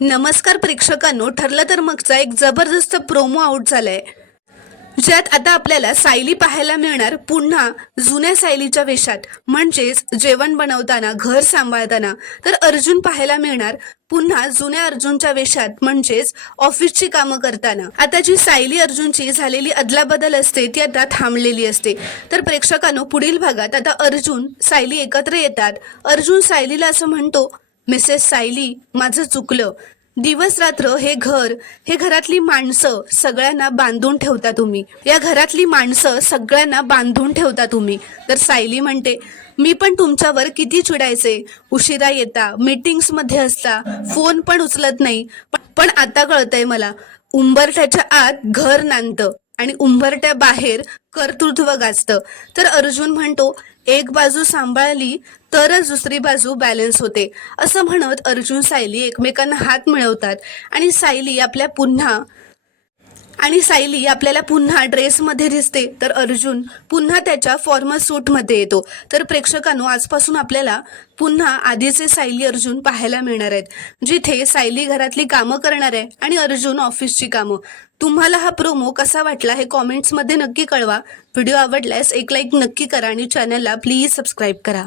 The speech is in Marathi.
नमस्कार प्रेक्षकांनो, ठरलं तर मगचा एक जबरदस्त प्रोमो आउट झालाय, ज्यात आता आपल्याला सायली पाहायला मिळणार पुन्हा जुन्या सायलीच्या वेशात, म्हणजेच जेवण बनवताना, घर सांभाळताना. तर अर्जुन पाहायला मिळणार पुन्हा जुन्या अर्जुनच्या वेशात, म्हणजेच ऑफिसची कामं करताना. आता जी सायली अर्जुनची झालेली अदलाबदल असते ती आता थांबलेली असते. तर प्रेक्षकांनो, पुढील भागात आता अर्जुन सायली एकत्र येतात. अर्जुन सायलीला असं म्हणतो, मिसेस सायली, माझं चुकलं. दिवस रात्र हे घर, हे घरातली माणसं सगळ्यांना बांधून ठेवता तुम्ही. या घरातली माणसं सगळ्यांना बांधून ठेवता तुम्ही. तर सायली म्हणते, मी पण तुमच्यावर किती चिडायचे. उशिरा येता, मीटिंग्स मध्ये असता, फोन पण उचलत नाही. पण आता कळतंय मला, उंबरठ्याच्या आत घर नांदतं आणि उंबरट्या बाहेर कर्तृत्व गाजतं. तर अर्जुन म्हणतो, एक बाजू सांभाळली तरच दुसरी बाजू बॅलन्स होते. असं म्हणत अर्जुन सायली एकमेकांना हात मिळवतात आणि सायली आपल्याला पुन्हा ड्रेसमध्ये दिसते. तर अर्जुन पुन्हा त्याच्या फॉर्मल सूटमध्ये येतो. तर प्रेक्षकांनो, आजपासून आपल्याला पुन्हा आधीचे सायली अर्जुन पाहायला मिळणार आहेत, जिथे सायली घरातली कामं करणार आहे आणि अर्जुन ऑफिसची कामं. तुम्हाला हा प्रोमो कसा वाटला हे कॉमेंट्समध्ये नक्की कळवा. व्हिडिओ आवडल्यास एक लाईक नक्की करा आणि चॅनलला प्लीज सबस्क्राईब करा.